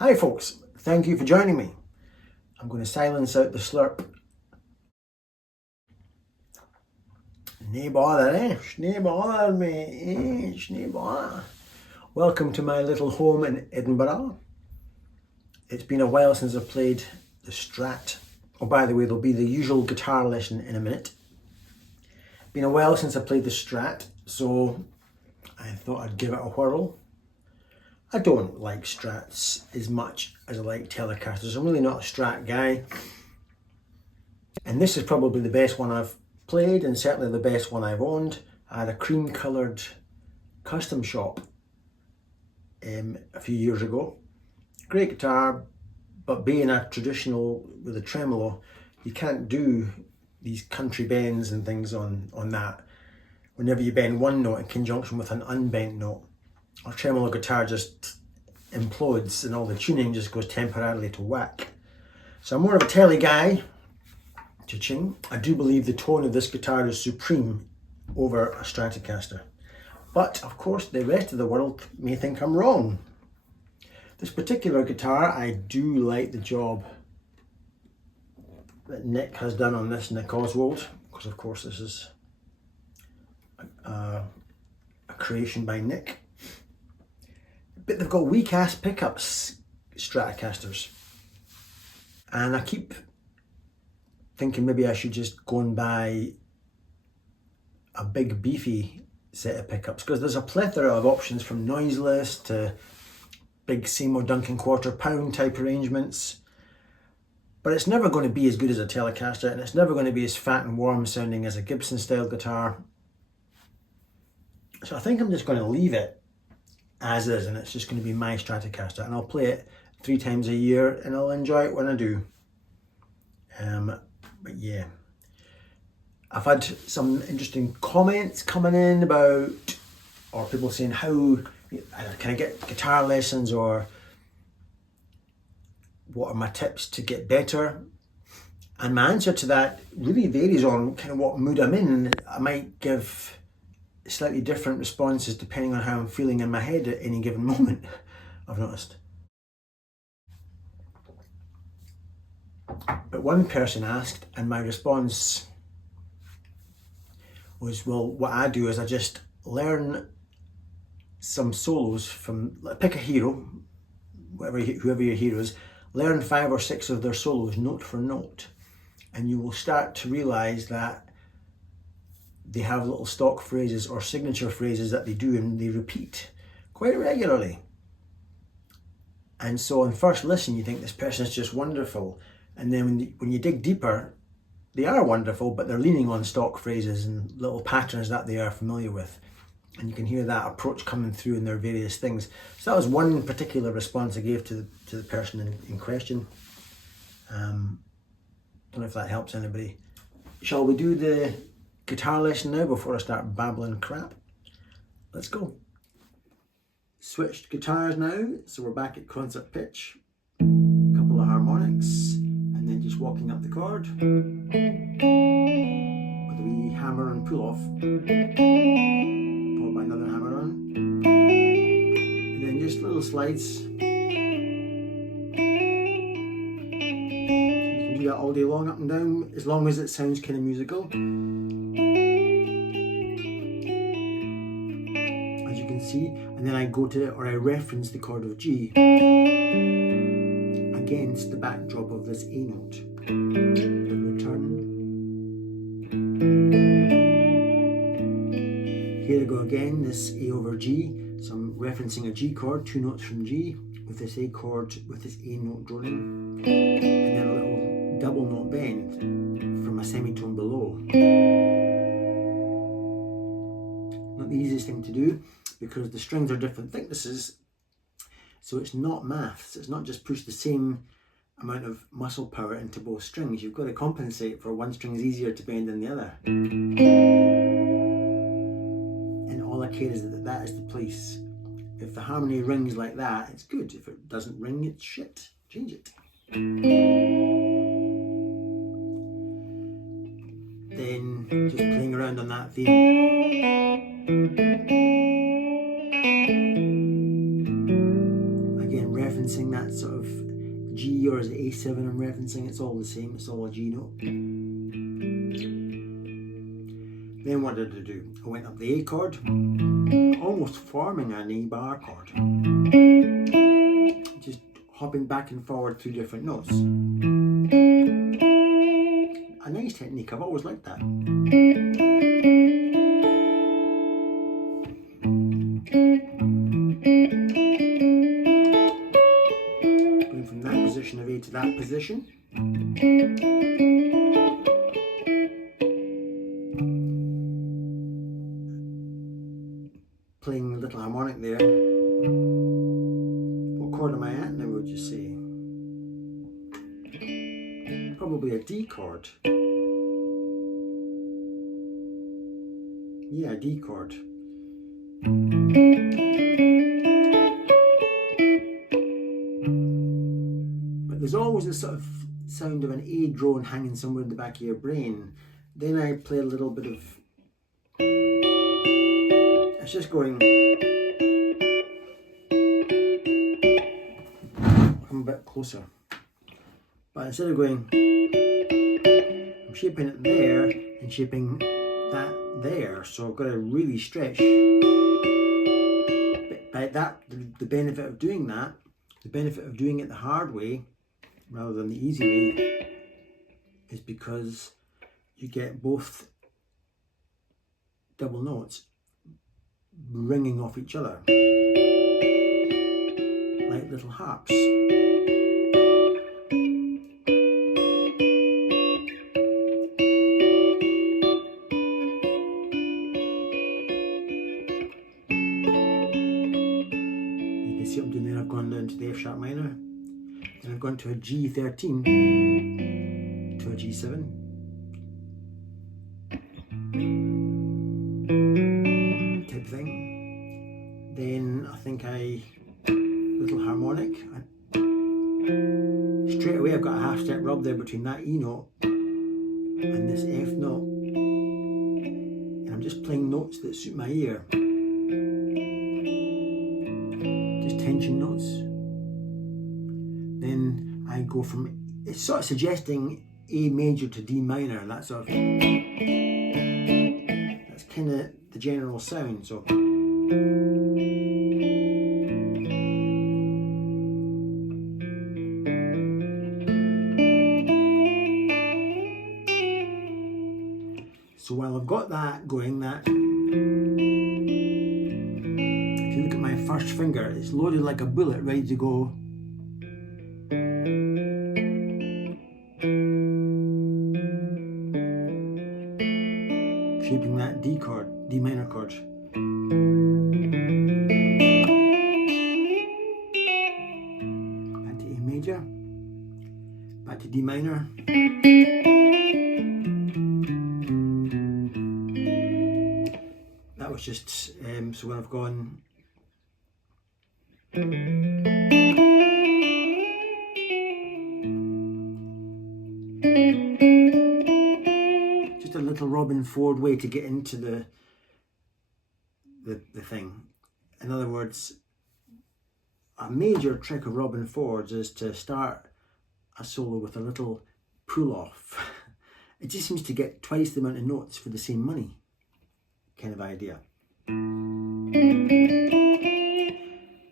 Hi folks, thank you for joining me. I'm going to silence out the slurp. Nae bother, Nae bother, mate, nae bother. Welcome to my little home in Edinburgh. It's been a while since I've played the Strat. Oh, by the way, there'll be the usual guitar lesson in a minute. Been a while since I played the Strat, so I thought I'd give it a whirl. I don't like Strats as much as I like Telecasters. I'm really not a Strat guy. And this is probably the best one I've played, and certainly the best one I've owned. I had a cream coloured custom shop a few years ago. Great guitar, but being a traditional with a tremolo, you can't do these country bends and things on that. Whenever you bend one note in conjunction with an unbent note, our tremolo guitar just implodes and all the tuning just goes temporarily to whack. So I'm more of a Tele guy. Cha-ching. I do believe the tone of this guitar is supreme over a Stratocaster. But of course the rest of the world may think I'm wrong. This particular guitar, I do like the job that Nick has done on this, Nick Oswald, because of course this is a creation by Nick. But they've got weak ass pickups, Stratocasters. And I keep thinking maybe I should just go and buy a big beefy set of pickups, because there's a plethora of options from noiseless to big Seymour Duncan quarter pound type arrangements. But it's never going to be as good as a Telecaster, and it's never going to be as fat and warm sounding as a Gibson style guitar. So I think I'm just going to leave it as is, and it's just going to be my Stratocaster, and I'll play it 3 times a year and I'll enjoy it when I do. But yeah, I've had some interesting comments coming in about, or people saying how can I get guitar lessons, or what are my tips to get better? And my answer to that really varies on kind of what mood I'm in. I might give slightly different responses depending on how I'm feeling in my head at any given moment, I've noticed. But one person asked, and my response was, well, what I do is I just learn some solos from, pick a hero, whoever your hero is, learn 5 or 6 of their solos note for note, and you will start to realize that they have little stock phrases or signature phrases that they do and they repeat quite regularly. And so on first listen you think this person is just wonderful, and then when you dig deeper, they are wonderful, but they're leaning on stock phrases and little patterns that they are familiar with. And you can hear that approach coming through in their various things. So that was one particular response I gave to the person in question. Don't know if that helps anybody. Shall we do the guitar lesson now before I start babbling crap? Let's go. Switched guitars now, so we're back at concert pitch. A couple of harmonics, and then just walking up the chord with a wee hammer and pull off. Followed by another hammer on. And then just little slides. You can do that all day long, up and down, as long as it sounds kind of musical. As you can see, and then I go to, or I reference the chord of G against the backdrop of this A note. And return. Here I go again, this A over G. So I'm referencing a G chord, 2 notes from G, with this A chord, with this A note droning, and then a little double note bend from a semitone below. Not the easiest thing to do, because the strings are different thicknesses, so it's not maths. It's not just push the same amount of muscle power into both strings. You've got to compensate for one string is easier to bend than the other. And all I care is that is the place. If the harmony rings like that, it's good. If it doesn't ring, it's shit. Change it. Then just playing around on that theme. Again, referencing that sort of G, or is it A7 I'm referencing? It's all the same, it's all a G note. Then what did I do? I went up the A chord, almost forming an A bar chord. Just hopping back and forward through different notes. A nice technique, I've always liked that. Going from that position of A to that position. Playing a little harmonic there. What chord am I at now, would you say? Probably a D chord. Yeah, a D chord. But there's always a sort of sound of an A drone hanging somewhere in the back of your brain. Then I play a little bit of, it's just going, come a bit closer. But instead of going, I'm shaping it there and shaping that there, so I've got to really stretch. But by that, the benefit of doing that, the benefit of doing it the hard way rather than the easy way, is because you get both double notes ringing off each other like little harps. You can see what I'm doing there. I've gone down to the F sharp minor, then I've gone to a G13, to a G7, type thing. Then I think little harmonic. Straight away I've got a half step rub there between that E note and this F note. And I'm just playing notes that suit my ear. Just tension notes. Then I go from, it's sort of suggesting A major to D minor, and that sort of, that's kind of the general sound. So while I've got that going, that, if you look at my first finger, it's loaded like a bullet, ready to go. Shaping that D chord, D minor chord. Back to A major, back to D minor. That was just, so when I've gone, just a little Robin Ford way to get into the thing. In other words, a major trick of Robin Ford's is to start a solo with a little pull off. It just seems to get twice the amount of notes for the same money, kind of idea.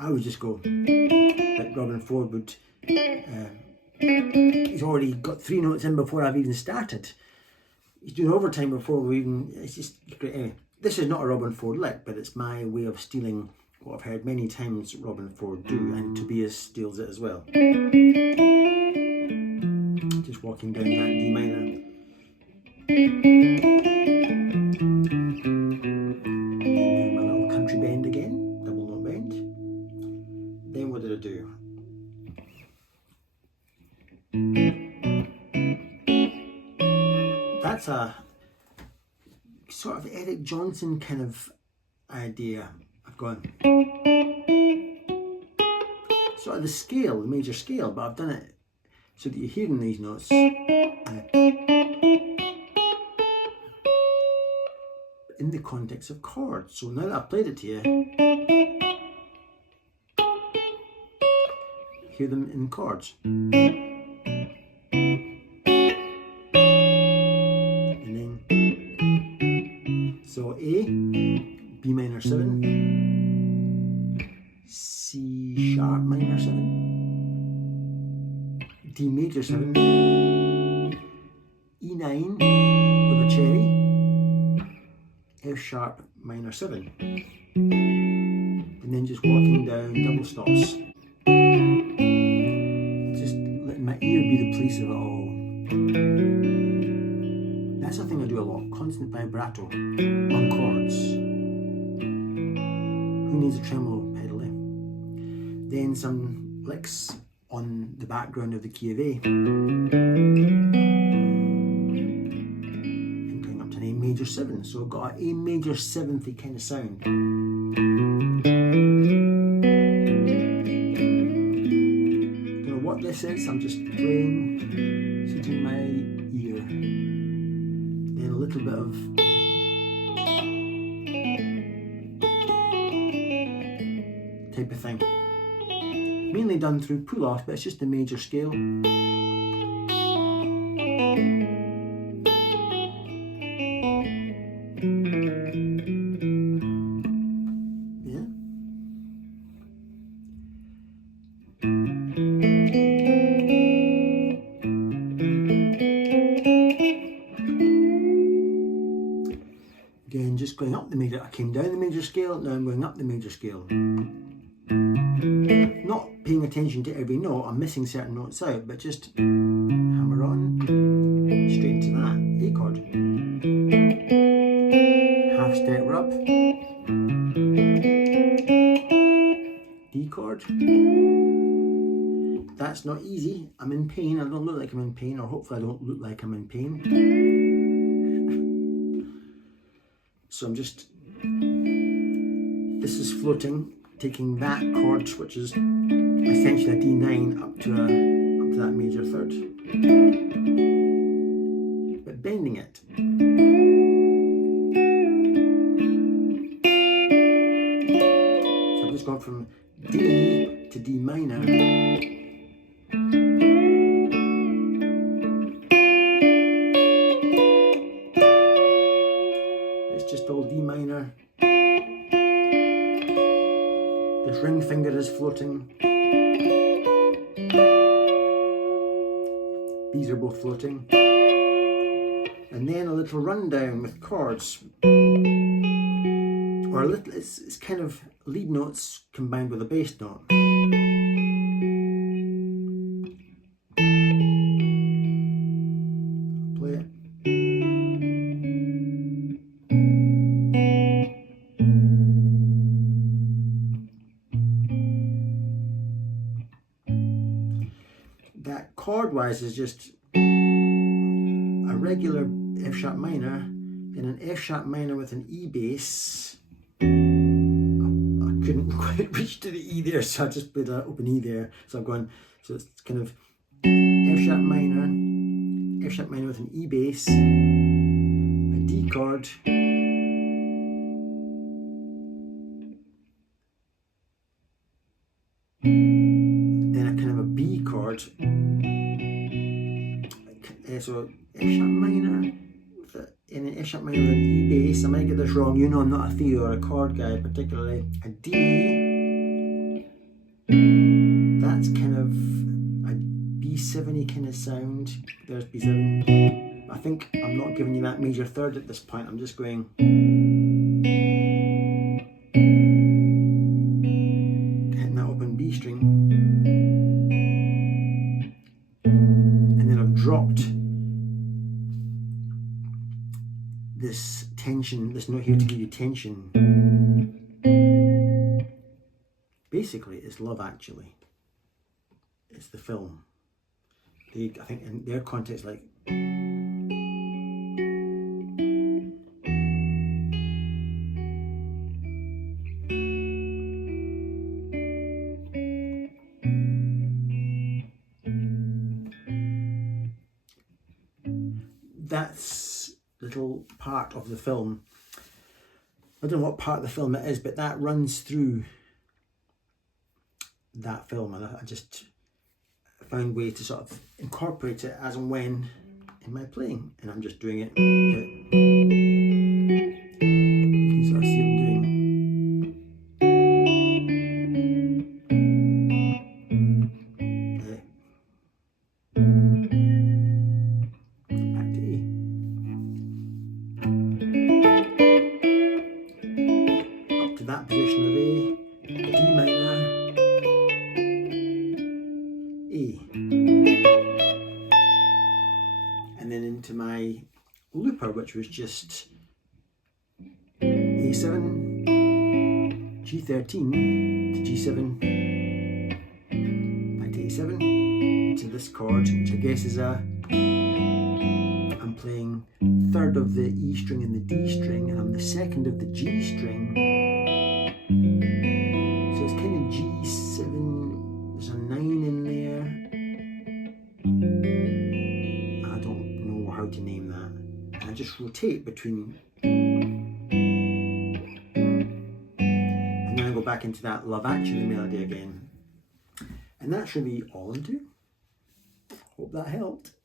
I would just go like Robin Ford would. He's already got 3 notes in before I've even started. He's doing overtime before we even, it's just great. Anyway, this is not a Robin Ford lick, but it's my way of stealing what I've heard many times Robin Ford do, and Tobias steals it as well. Just walking down that D minor. And my little country bend again, double note bend. Then what did I do? That's a sort of Eric Johnson kind of idea. I've gone sort of the scale, the major scale, but I've done it so that you're hearing these notes in the context of chords. So now that I've played it to you, hear them in chords. So A, B minor 7, C sharp minor 7, D major 7, E9 with a cherry, F sharp minor 7, and then just walking down double stops. Just letting my ear be the police of it all. That's a thing I do a lot, constant vibrato on chords. Who needs a tremolo pedal, eh? Then some licks on the background of the key of A. And going up to an A major 7, so I've got an A major 7th kind of sound. Don't know what this is, I'm just playing, suiting my ear. Then a little bit of type of thing. Mainly done through pull off, but it's just the major scale. Again, just going up the major. I came down the major scale, now I'm going up the major scale. Not paying attention to every note, I'm missing certain notes out, but just hammer on, straight into that, A chord. Half step rub, D chord. That's not easy, I'm in pain, I don't look like I'm in pain, or hopefully I don't look like I'm in pain. So I'm just, this is floating, taking that chord, which is essentially a D9 up to that major third, but bending it. So I've just gone from D to D minor. It's just all D minor. This ring finger is floating. These are both floating. And then a little rundown with chords. Or a little, it's kind of lead notes combined with a bass note. I'll play it. That chord-wise is just a regular F sharp minor, then an F sharp minor with an E bass. I couldn't quite reach to the E there, so I just put an open E there. So I've gone, so it's kind of F sharp minor with an E bass, a D chord, then a kind of a B chord. So F sharp minor in an F sharp minor with an E bass. I might get this wrong, you know I'm not a theory or a chord guy particularly. A D, that's kind of a B7-y kind of sound. There's B7. I think I'm not giving you that major third at this point, I'm just going. Hitting that open B string. And then I've dropped this tension, this note here to give you tension. Basically, it's Love Actually. It's the film. I think in their context, like that's little part of the film. I don't know what part of the film it is, but that runs through that film, and I just found ways to sort of incorporate it as and when in my playing, and I'm just doing it. You can sort of see what I'm doing. Back to A. Up to that position of A, D minor, A, and then into my looper, which was just A7, G13 to G7, back to A7, to this chord, which I guess is I'm playing third of the E string and the D string, and I'm the second of the G string. So it's kind of G7, there's a 9 in there. I don't know how to name that. And I just rotate between, and then I go back into that Love Actually melody again. And that's really all I do. Hope that helped.